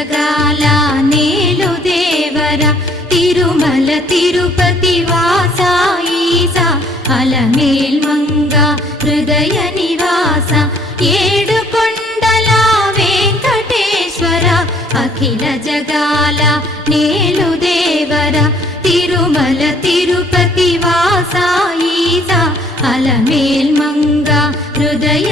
జగాల నేలు దేవర తిరుమల తిరుపతి వాస ఈసా అలమేల్ మంగ హృదయ నివాస ఏడు కొండల వెంకటేశ్వర అఖిల జగాల నేలు దేవర తిరుమల తిరుపతి వాస ఈసా అలమేల్ మంగ హృదయ